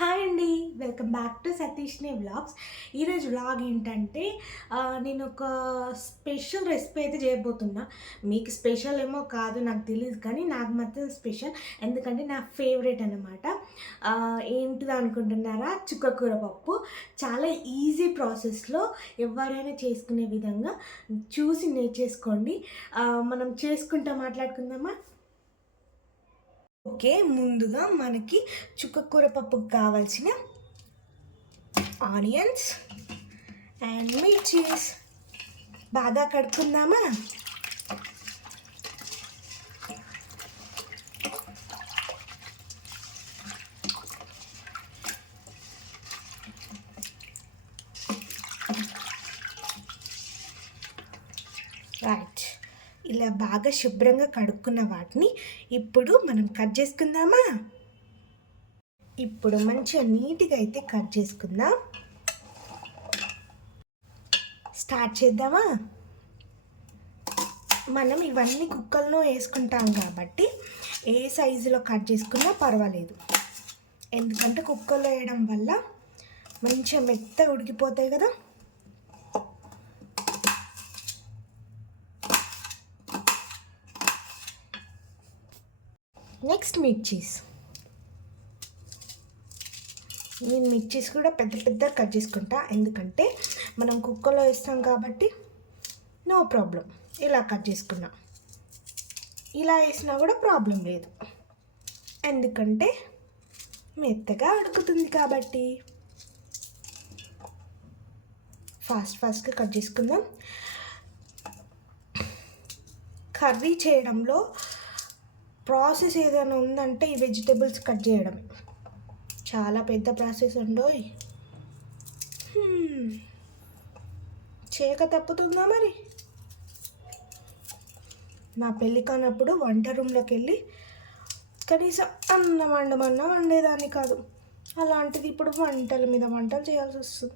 Hi అండి welcome back to సతీష్ని vlogs ఈరోజు వ్లాగ్ ఏంటంటే నేను ఒక స్పెషల్ రెసిపీ అయితే చేయబోతున్నా. మీకు స్పెషల్ ఏమో కాదు నాకు తెలియదు కానీ నాకు మాత్రం స్పెషల్ ఎందుకంటే నా ఫేవరెట్ అనమాట ఏంటిది అనుకుంటున్నారా? చుక్కకూర పప్పు. చాలా ఈజీ ప్రాసెస్లో ఎవరైనా చేసుకునే విధంగా చూసి నేర్చేసుకోండి. మనం చేసుకుంటా మాట్లాడుకుందామా? ఓకే ముందుగా మనకి చుక్కకూర పప్పుకు కావాల్సిన ఆనియన్స్ అండ్ మిర్చీస్. బాగా కడుక్కుందామా రైట్ ఇలా బాగా శుభ్రంగా కడుక్కున్న వాటిని ఇప్పుడు మనం కట్ చేసుకుందామా? ఇప్పుడు మంచిగా నీట్గా అయితే కట్ చేసుకుందాం. స్టార్ట్ చేద్దామా? మనం ఇవన్నీ కుక్కల్లో వేసుకుంటాం కాబట్టి ఏ సైజులో కట్ చేసుకున్నా పర్వాలేదు. ఎందుకంటే కుక్కర్లో వేయడం వల్ల మంచిగా మెత్తగా ఉడికిపోతాయి కదా. నెక్స్ట్ మిర్చీస్ నేను మిర్చీస్ కూడా పెద్ద పెద్ద కట్ చేసుకుంటా. ఎందుకంటే మనం కుక్కర్లో వేస్తాం కాబట్టి నో ప్రాబ్లం ఇలా కట్ చేసుకున్నా. ఇలా వేసినా కూడా ప్రాబ్లం లేదు. ఎందుకంటే మెత్తగా ఉడుకుతుంది కాబట్టి. ఫాస్ట్ ఫాస్ట్గా కట్ చేసుకుందాం. కర్రీ చేయడంలో ప్రాసెస్ ఏదైనా ఉందంటే ఈ వెజిటేబుల్స్ కట్ చేయడమే. చాలా పెద్ద ప్రాసెస్ ఉండోయ్ చేక చేయక తప్పుతుందా మరి? నా పెళ్ళి కానప్పుడు వంట రూమ్లోకి వెళ్ళి కనీసం అన్నం వండమన్నా వండేదాన్ని కాదు. అలాంటిది ఇప్పుడు వంటల మీద వంటలు చేయాల్సి వస్తుంది.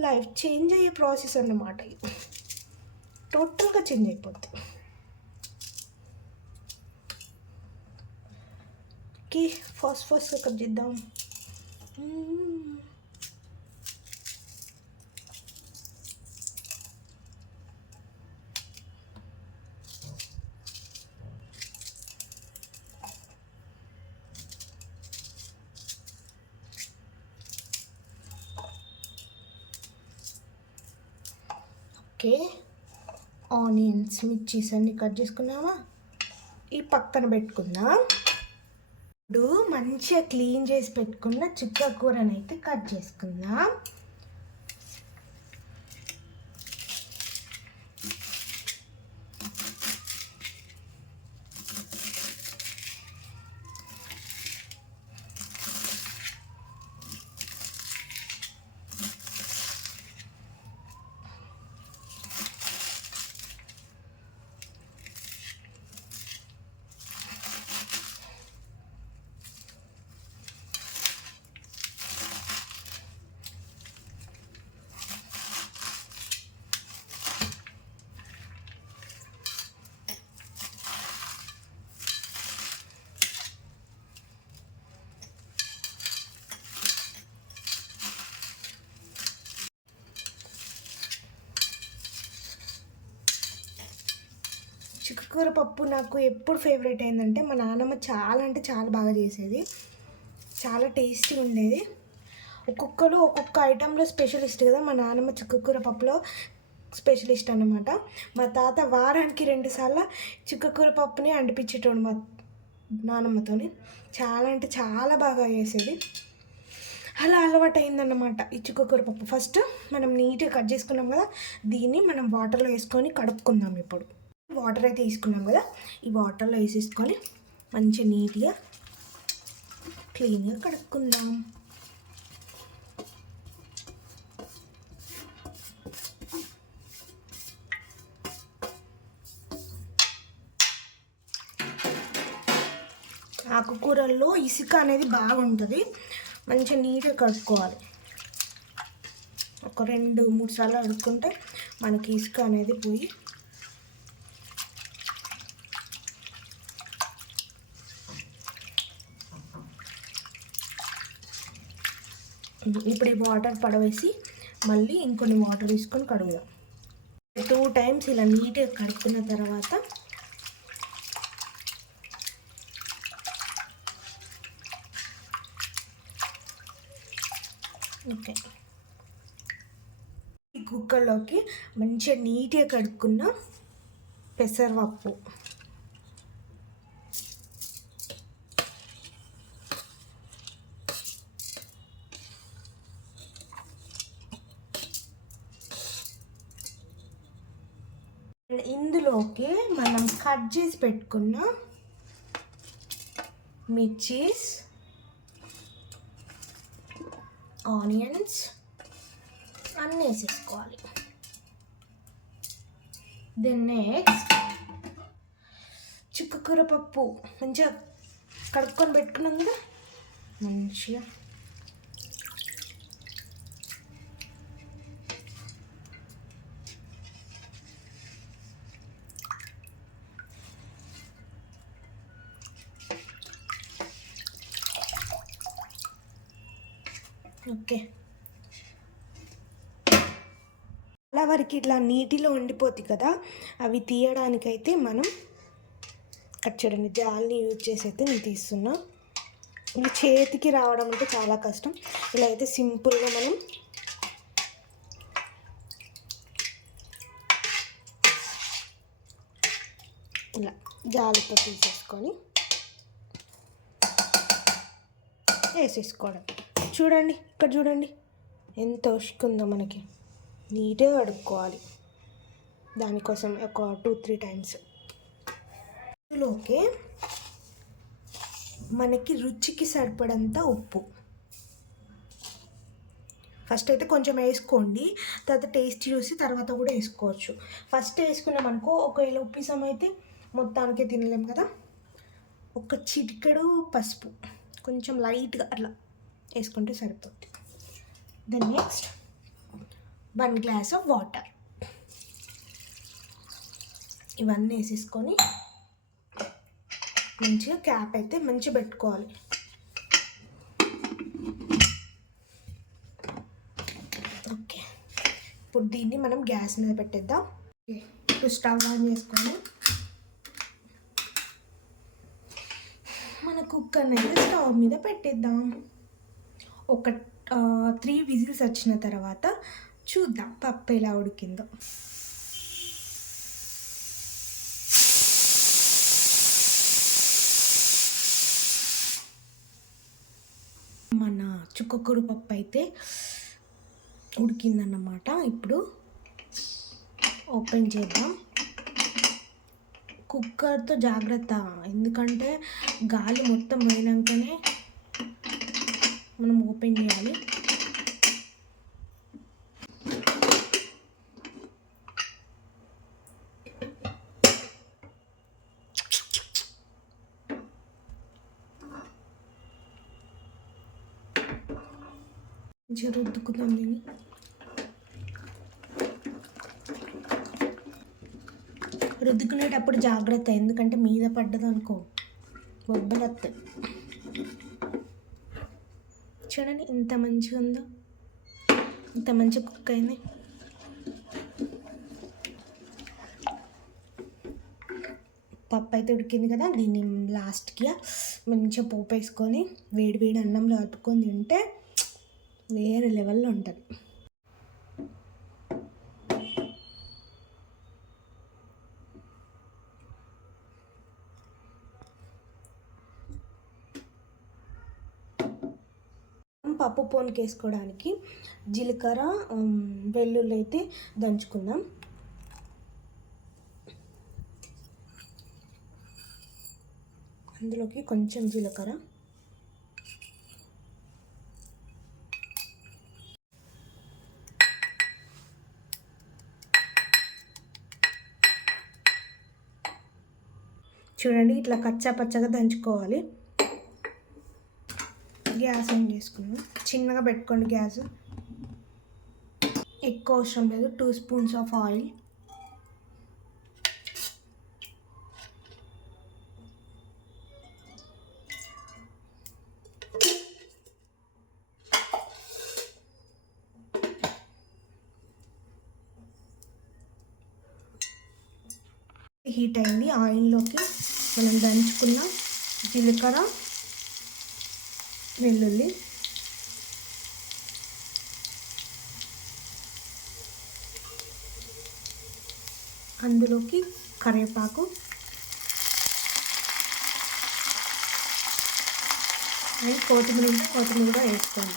లైఫ్ చేంజ్ అయ్యే ప్రాసెస్ అన్నమాట ఇది. టోటల్గా చేంజ్ అయిపోద్ది. కి ఫాస్ట్ ఫాస్ట్గా కప్ చేద్దాం ఓకే ఆనియన్స్ మిర్చీస్ అన్ని కట్ చేసుకున్నామా? ఈ పక్కన పెట్టుకుందాం. మంచిగా క్లీన్ చేసి పెట్టుకున్న చుక్క కూరని అయితే కట్ చేసుకుందాం. చుక్కకూర పప్పు నాకు ఎప్పుడు ఫేవరెట్ అయిందంటే మా నాన్నమ్మ చాలా అంటే చాలా బాగా చేసేది. చాలా టేస్టీ ఉండేది. ఒక్కొక్కరు ఒక్కొక్క ఐటెంలో స్పెషలిస్ట్ కదా మా నాన్నమ్మ చిక్కుకూర పప్పులో స్పెషలిస్ట్ అనమాట మా తాత వారానికి రెండుసార్లు చిక్కుకూర పప్పుని అంటిపించేటోడు మా నానమ్మతోని. చాలా అంటే చాలా బాగా చేసేది. అలా అలవాటు అయిందన్నమాట ఈ చిక్కుకూర పప్పు ఫస్ట్ మనం నీట్గా కట్ చేసుకున్నాం కదా దీన్ని మనం వాటర్లో వేసుకొని కడుక్కుందాం ఇప్పుడు. వాటర్ అయితే తీసుకున్నాం కదా. ఈ వాటర్లో వేసేసుకొని మంచిగా నీట్గా క్లీన్గా కడుక్కుందాం. ఆకుకూరల్లో ఇసుక అనేది బాగుంటుంది. మంచిగా నీట్గా కడుక్కోవాలి. ఒక రెండు మూడు సార్లు కడుక్కుంటే మనకి ఇసుక అనేది పోయి ఇప్పుడు ఈ వాటర్ పడవేసి మళ్ళీ ఇంకొన్ని వాటర్ తీసుకొని కడుగుదాం. టూ టైమ్స్ ఇలా నీట్గా కడుక్కున్న తర్వాత ఓకే. ఈ కుక్కర్లోకి మంచిగా నీట్గా కడుక్కున్న పెసరపప్పు. ఇందులోకి మనం కట్ చేసి పెట్టుకున్న మిర్చీస్ ఆనియన్స్ అన్నీ వేసేసుకోవాలి. దెన్ నెక్స్ట్ చుక్కకూర పప్పు. మంచిగా కడుక్కొని పెట్టుకున్నాం కదా? మంచిగా. ఓకే అలా వరకు ఇట్లా నీటిలో ఉండిపోతుంది కదా అవి తీయడానికైతే మనం కట్ చూడండి జాల్ని యూజ్ చేసి అయితే నేను తీస్తున్నా. ఇవి చేతికి రావడం అంటే చాలా కష్టం. ఇలా అయితే సింపుల్గా మనం ఇలా జాలితో తీసేసుకొని వేసేసుకోవడం. చూడండి ఇక్కడ చూడండి. ఎంత ఉసుకుందో మనకి. నీట్గా కడుక్కోవాలి. దానికోసం ఒక టూ త్రీ టైమ్స్. ఇందులోకి మనకి రుచికి సరిపడంత ఉప్పు. ఫస్ట్ అయితే కొంచెం వేసుకోండి. తర్వాత టేస్ట్ చూసి తర్వాత కూడా వేసుకోవచ్చు. ఫస్ట్ వేసుకున్నాం అనుకో ఒకవేళ ఉప్పిసం అయితే మొత్తానికే తినలేం కదా. ఒక చిటికెడు పసుపు. కొంచెం లైట్గా అట్లా. వేసుకుంటే సరిపోతుంది then next one glass of water ఇవన్నీ వేసేసుకొని మంచిగా క్యాప్ అయితే మంచిగా పెట్టుకోవాలి. ఓకే ఇప్పుడు దీన్ని మనం గ్యాస్ మీద పెట్టేద్దాం. ఇప్పుడు స్టవ్ ఆన్ చేసుకొని మన కుక్కర్ అనేది స్టవ్ మీద పెట్టేద్దాం. ఒక త్రీ విజిల్స్ వచ్చిన తర్వాత చూద్దాం పప్పు ఎలా ఉడికిందో. మన చుక్కకూరు పప్పు అయితే ఉడికిందన్నమాట. ఇప్పుడు ఓపెన్ చేద్దాం. కుక్కర్తో జాగ్రత్త ఎందుకంటే గాలి మొత్తం పోయినాకనే మనం ఓపెన్ చేయాలి. మంచిగా రుద్దుకుందాం దీన్ని. రుద్దుకునేటప్పుడు జాగ్రత్త ఎందుకంటే మీద పడ్డదనుకో. బొబ్బలు వస్తాయి చూడండి ఇంత మంచిగా ఉందో. ఇంత మంచి కుక్ అయింది. పప్పు అయితే ఉడికింది కదా దీన్ని లాస్ట్కి మంచిగా పోపు వేసుకొని వేడి వేడి అన్నంలో కలుపుకొని తింటే వేరే లెవెల్లో ఉంటుంది. పప్పు పోన్కి వేసుకోవడానికి జీలకర్ర వెల్లుల్లి అయితే దంచుకుందాం. అందులోకి కొంచెం జీలకర్ర. చూడండి ఇట్లా కచ్చా పచ్చగా దంచుకోవాలి. గ్యాస్ ఆన్ చేసుకున్నాం? చిన్నగా పెట్టుకోండి గ్యాస్. ఎక్కువ అవసరం లేదు. Two spoons of oil heat అయింది. ఆయిల్లోకి మనం దంచుకున్న జీలకర్ర వెల్లుల్లి. అందులోకి కరివేపాకు. అండ్ కొత్తిమీర ఉంటే కొత్తిమీర కూడా వేసుకోండి.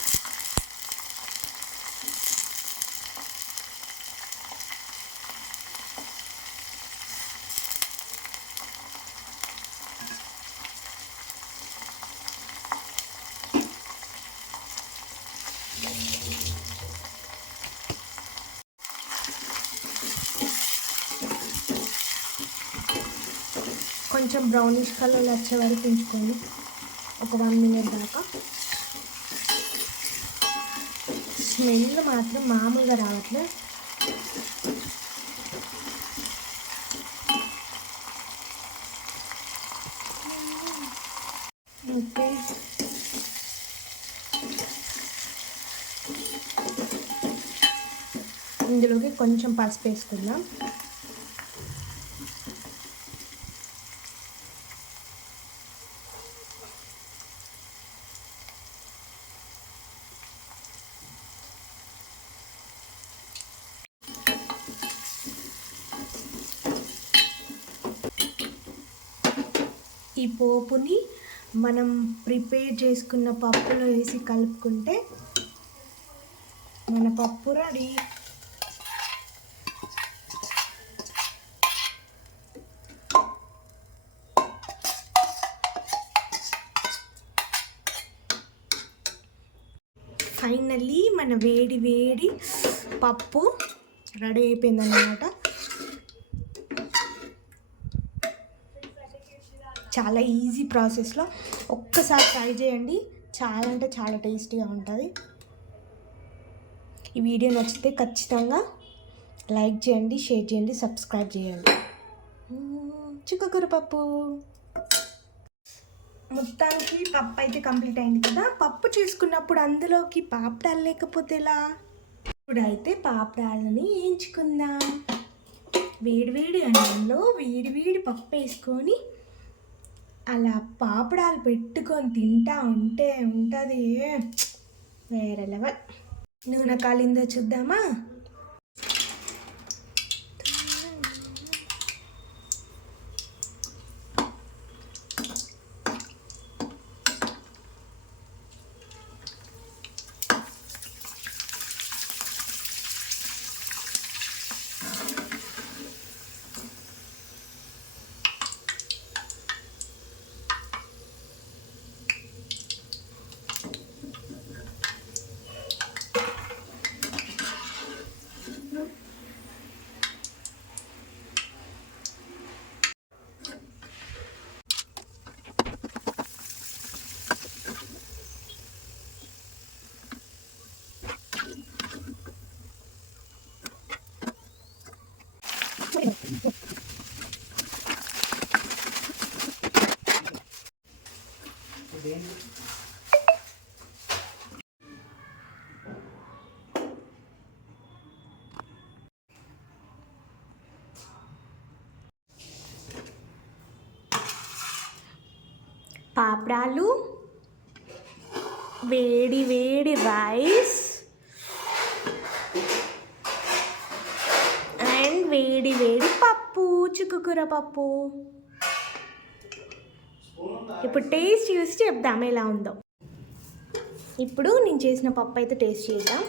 కొంచెం బ్రౌనిష్ కలర్ వచ్చే వరకు ఉంచుకోండి. ఒక వన్ మినిట్ దాకా. స్మెల్ మాత్రం మామూలుగా రావట్లేదు ఓకే. ఇందులోకి కొంచెం పసుపు వేసుకుందాం. పోపుని మనం ప్రిపేర్ చేసుకున్న పప్పులో వేసి కలుపుకుంటే మన పప్పు రెడీ. ఫైనల్లీ మన వేడి వేడి పప్పు రెడీ అయిపోయిందన్నమాట. చాలా ఈజీ ప్రాసెస్లో ఒక్కసారి ట్రై చేయండి. చాలా అంటే చాలా టేస్టీగా ఉంటుంది. ఈ వీడియో నచ్చితే ఖచ్చితంగా లైక్ చేయండి షేర్ చేయండి సబ్స్క్రైబ్ చేయండి. చుక్కకూర పప్పు. మొత్తానికి పప్పు అయితే కంప్లీట్ అయింది కదా. పప్పు చేసుకున్నప్పుడు అందులోకి పాపడాలు లేకపోతే ఎలా? ఇప్పుడైతే పాపడాలని వేయించుకుందాం. వేడి వేడి అన్నంలో వేడి వేడి పప్పు వేసుకొని అలా పాపడాలు పెట్టుకొని తింటా ఉంటే ఉంటుంది. వేరే లెవెల్. నూనె కాలిందో చూద్దామా? పాపడాలు వేడి వేడి రైస్ అండ్ వేడి వేడి పప్పు చిక్కుకూర పప్పు. ఇప్పుడు టేస్ట్ చూసి చెప్దాం ఎలా ఉందో. ఇప్పుడు నేను చేసిన పప్పు అయితే టేస్ట్ చేద్దాం.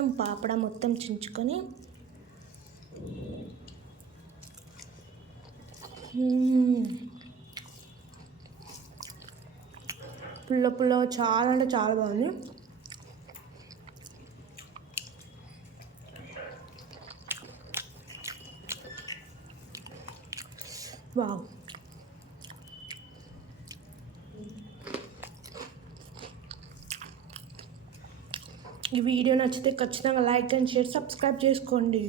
మొత్తం పాపడ మొత్తం చించుకొని పుల్ల పుల్ల చాలా అంటే చాలా బాగుంది. వావ్. ఈ వీడియో నచ్చితే ఖచ్చితంగా లైక్ అండ్ షేర్ సబ్స్క్రైబ్ చేసుకోండి.